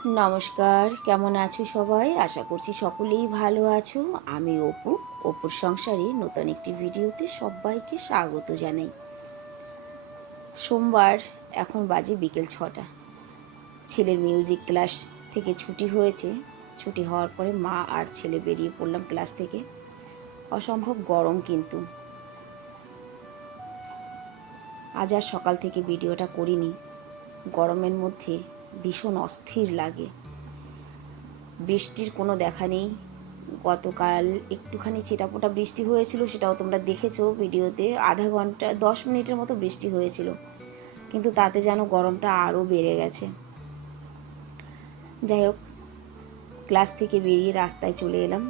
নমস্কার, কেমন আছো সবাই? আশা করছি সকলেই ভালো আছো। আমি অপুর সংসারে নতুন একটি ভিডিওতে সবাইকে স্বাগত জানাই। সোমবার, এখন বাজে বিকেল 6টা। ছেলের মিউজিক ক্লাস থেকে ছুটি হয়েছে। ছুটি হওয়ার পরে মা আর ছেলে বেরিয়ে পড়লাম ক্লাস থেকে। অসম্ভব গরম কিন্তু। আজ আর সকাল থেকে ভিডিওটা করিনি। গরমের মধ্যে ভীষণ অস্থির লাগে। বৃষ্টির কোনো দেখা নেই। গতকাল একটুখানি ছিটাফোঁটা বৃষ্টি হয়েছিল, সেটাও তোমরা দেখেছো ভিডিওতে। আধা ঘন্টা 10 মিনিটের মতো বৃষ্টি হয়েছিল, কিন্তু তাতে যেন গরমটা আরও বেড়ে গেছে। যাই হোক, ক্লাস থেকে বেরিয়ে রাস্তায় চলে এলাম।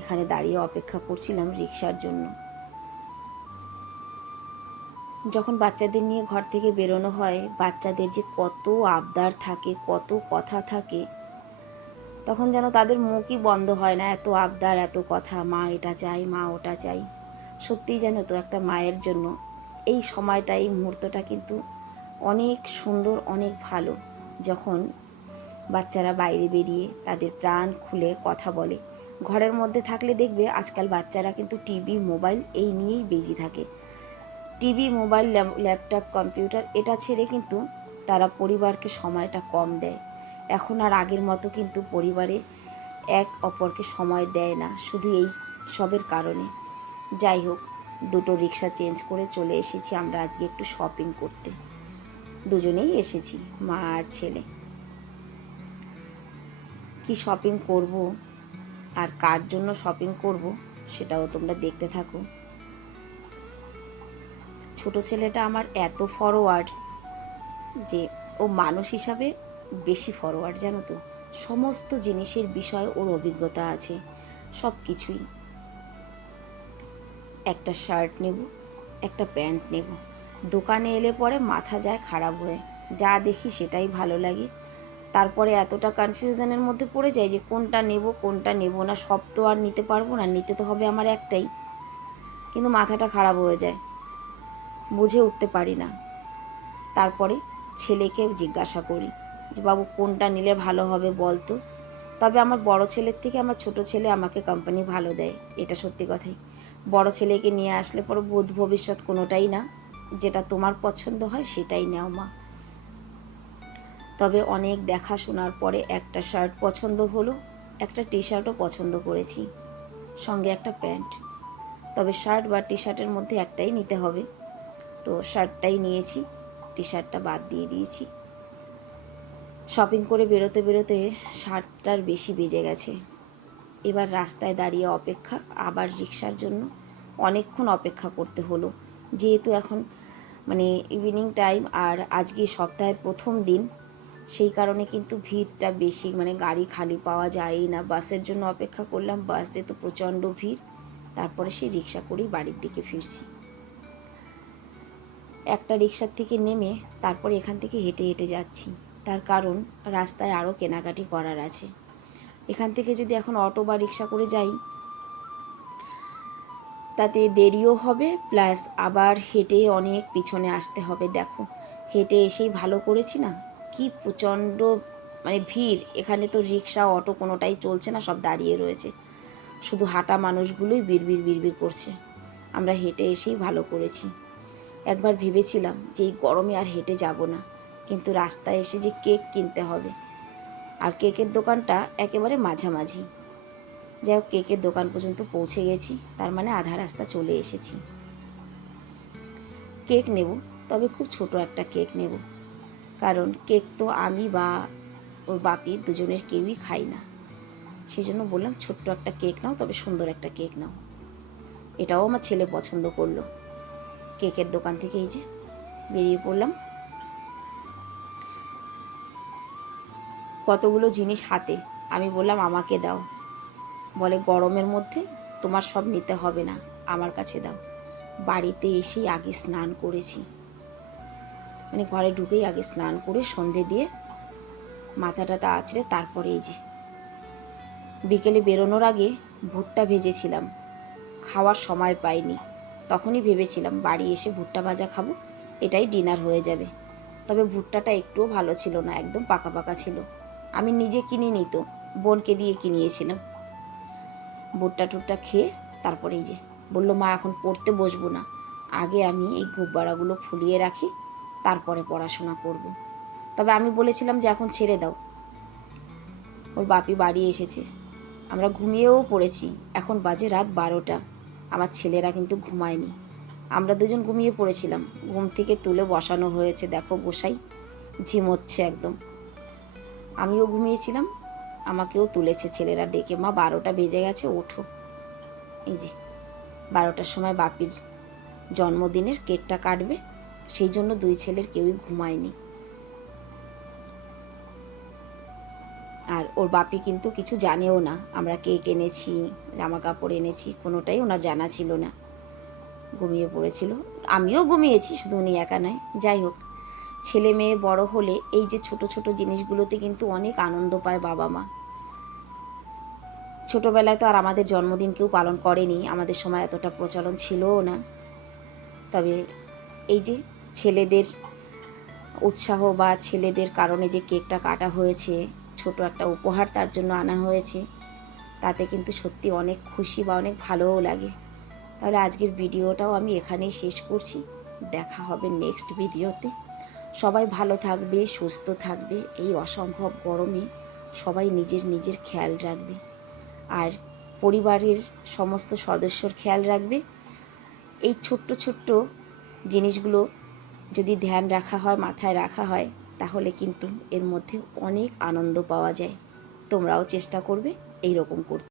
এখানে দাঁড়িয়ে অপেক্ষা করছিলাম রিক্সার জন্য। যখন বাচ্চাদের নিয়ে ঘর থেকে বেরোনো হয়, বাচ্চাদের যে কত আবদার থাকে, কত কথা থাকে, তখন যেন তাদের মুখই বন্ধ হয় না। এত আবদার, এত কথা, মা এটা চাই, মা ওটা চাই। সত্যিই যেন তো একটা মায়ের জন্য এই সময়টা, এই মুহূর্তটা কিন্তু অনেক সুন্দর, অনেক ভালো। যখন বাচ্চারা বাইরে বেরিয়ে তাদের প্রাণ খুলে কথা বলে। ঘরের মধ্যে থাকলে দেখবে আজকাল বাচ্চারা কিন্তু টিভি, মোবাইল এই নিয়েই বিজি থাকে। টিভি, মোবাইল, ল্যাপটপ, কম্পিউটার এটা ছেড়ে কিন্তু তারা পরিবারকে সময়টা কম দেয়। এখন আর আগের মতো কিন্তু পরিবারে এক অপরকে সময় দেয় না, শুধু এই সবের কারণে। যাই হোক, দুটো রিক্সা চেঞ্জ করে চলে এসেছি আমরা আজকে একটু শপিং করতে। দুজনেই এসেছি, মা আর ছেলে। কি শপিং করব আর কার জন্য শপিং করব সেটাও তোমরা দেখতে থাকো। ছোট ছেলেটা আমার এত ফরওয়ার্ড যে ও মানুষ হিসাবে বেশি ফরওয়ার্ড, জানো তো। সমস্ত জিনিসের বিষয়ে ওর অভিজ্ঞতা আছে, সব কিছুই। একটা শার্ট নেব, একটা প্যান্ট নেব, দোকানে এলে পরে মাথা যায় খারাপ হয়ে। যা দেখি সেটাই ভালো লাগে। তারপরে এতটা কনফিউশনের মধ্যে পড়ে যায় যে কোনটা নেব, কোনটা নেব না। সব তো আর নিতে পারবো না, নিতে তো হবে আমার একটাই, কিন্তু মাথাটা খারাপ হয়ে যায়, বুঝে উঠতে পারি না। তারপরে ছেলেকে জিজ্ঞাসা করি যে বাবু কোনটা নিলে ভালো হবে বল তো। তবে আমার বড় ছেলের থেকে আমার ছোট ছেলে আমাকে কোম্পানি ভালো দেয়, এটা সত্যি কথাই। বড় ছেলেকে নিয়ে আসলে পরে বোধ ভবিষ্যৎ কোনোটাই না, যেটা তোমার পছন্দ হয় সেটাই নাও মা। তবে অনেক দেখাশোনার পরে একটা শার্ট পছন্দ হলো, একটা টি শার্টও পছন্দ করেছি, সঙ্গে একটা প্যান্ট। তবে শার্ট বা টি শার্টের মধ্যে একটাই নিতে হবে, তো শার্টটাই নিয়েছি, টি শার্টটা বাদ দিয়ে দিয়েছি। শপিং করে বেরোতে বেরোতে 7টার বেশি বেজে গেছে। এবার রাস্তায় দাঁড়িয়ে অপেক্ষা, আবার রিক্সার জন্য অনেকক্ষণ অপেক্ষা করতে হলো। যেহেতু এখন ইভিনিং টাইম আর আজকে সপ্তাহের প্রথম দিন, সেই কারণে কিন্তু ভিড়টা বেশি, গাড়ি খালি পাওয়া যায়ই না। বাসের জন্য অপেক্ষা করলাম, বাসে তো প্রচণ্ড ভিড়। তারপরে সেই রিক্সা করেই বাড়ির দিকে ফিরছি। একটা রিক্সার থেকে নেমে তারপরে এখান থেকে হেঁটে হেঁটে যাচ্ছি, তার কারণ রাস্তায় আরও কেনাকাটি করার আছে। এখান থেকে যদি এখন অটো বা রিক্সা করে যাই তাতে দেরিও হবে, প্লাস আবার হেঁটে অনেক পিছনে আসতে হবে। দেখো, হেঁটে এসেই ভালো করেছি না, কি প্রচণ্ড ভিড়। এখানে তো রিক্সা, অটো কোনোটাই চলছে না, সব দাঁড়িয়ে রয়েছে। শুধু হাঁটা মানুষগুলোই বিড়বিড় বিড়বিড় করছে। আমরা হেঁটে এসেই ভালো করেছি। একবার ভেবেছিলাম যে এই গরমে আর হেঁটে যাব না, কিন্তু রাস্তায় এসে যে কেক কিনতে হবে, আর কেকের দোকানটা একেবারে মাঝামাঝি। যাই হোক, কেকের দোকান পর্যন্ত পৌঁছে গেছি, তার আধা রাস্তা চলে এসেছি। কেক নেব, তবে খুব ছোট একটা কেক নেব, কারণ কেক তো আমি বা ওর বাপি দুজনের কেউই খাই না। সেই জন্য বললাম ছোট্ট একটা কেক নাও, তবে সুন্দর একটা কেক নাও। এটাও আমার ছেলে পছন্দ করলো। কেকের দোকান থেকে এই যে বেরিয়ে পড়লাম। কতগুলো জিনিস হাতে, আমি বললাম আমাকে দাও। বলে গরমের মধ্যে তোমার সব নিতে হবে না, আমার কাছে দাও। বাড়িতে এসেই আগে স্নান করেছি, ঘরে ঢুকেই আগে স্নান করে সন্ধে দিয়ে মাথাটা আঁচড়ে তারপরে এই যে বিকেলে বেরোনোর আগে ভুট্টা ভেজেছিলাম, খাওয়ার সময় পাইনি। তখনই ভেবেছিলাম বাড়ি এসে ভুট্টা ভাজা খাবো, এটাই ডিনার হয়ে যাবে। তবে ভুট্টাটা একটুও ভালো ছিল না, একদম পাকা পাকা ছিল। আমি নিজে কিনিনি তো, বোনকে দিয়ে কিনিয়েছিলাম। ভুট্টা টুট্টা খেয়ে তারপরে এই যে বললো মা এখন পড়তে বসবো না, আগে আমি এই গুব্বারাগুলো ফুলিয়ে রাখি, তারপরে পড়াশোনা করব। তবে আমি বলেছিলাম যে এখন ছেড়ে দাও। ওর বাপি বাড়ি এসেছে, আমরা ঘুমিয়েও পড়েছি। এখন বাজে রাত 12টা, আমার ছেলেরা কিন্তু ঘুমায়নি। আমরা দুজন ঘুমিয়ে পড়েছিলাম, ঘুম থেকে তুলে বসানো হয়েছে, দেখো গোসাই ঝিমোচ্ছে একদম। আমিও ঘুমিয়েছিলাম, আমাকেও তুলেছে ছেলেরা ডেকে, মা 12টা বেজে গেছে, ওঠো। এই যে 12টার সময় বাপির জন্মদিনের কেকটা কাটবে, সেই জন্য দুই ছেলের কেউই ঘুমায়নি। আর ওর বাপি কিন্তু কিছু জানেও না আমরা কেক এনেছি, জামা কাপড় এনেছি, কোনোটাই ওনার জানা ছিল না, ঘুমিয়ে পড়েছিল। আমিও ঘুমিয়েছি, শুধু উনি একা নয়। যাই হোক, ছেলে মেয়ে বড় হলে এই যে ছোট ছোট জিনিসগুলোতে কিন্তু অনেক আনন্দ পায় বাবা মা। ছোটোবেলায় তো আর আমাদের জন্মদিন কেউ পালন করেনি, আমাদের সময় এতটা প্রচলন ছিলও না। তবে এই যে ছেলেদের উৎসাহ বা ছেলেদের কারণে যে কেকটা কাটা হয়েছে, ছোট একটা উপহার তার জন্য আনা হয়েছে, তাতে কিন্তু সত্যি অনেক খুশি বা অনেক ভালোও লাগে। তাহলে আজকের ভিডিওটাও আমি এখানেই শেষ করছি, দেখা হবে নেক্সট ভিডিওতে। সবাই ভালো থাকবে, সুস্থ থাকবে। এই অসম্ভব গরমে সবাই নিজের নিজের খেয়াল রাখবে, আর পরিবারের সমস্ত সদস্যর খেয়াল রাখবে। এই ছোট্ট ছোট্ট জিনিসগুলো যদি ধ্যান রাখা হয়, মাথায় রাখা হয়, তাহলে কিন্তু এর মধ্যে অনেক আনন্দ পাওয়া যায়। তোমরাও চেষ্টা করবে এই রকম করতে।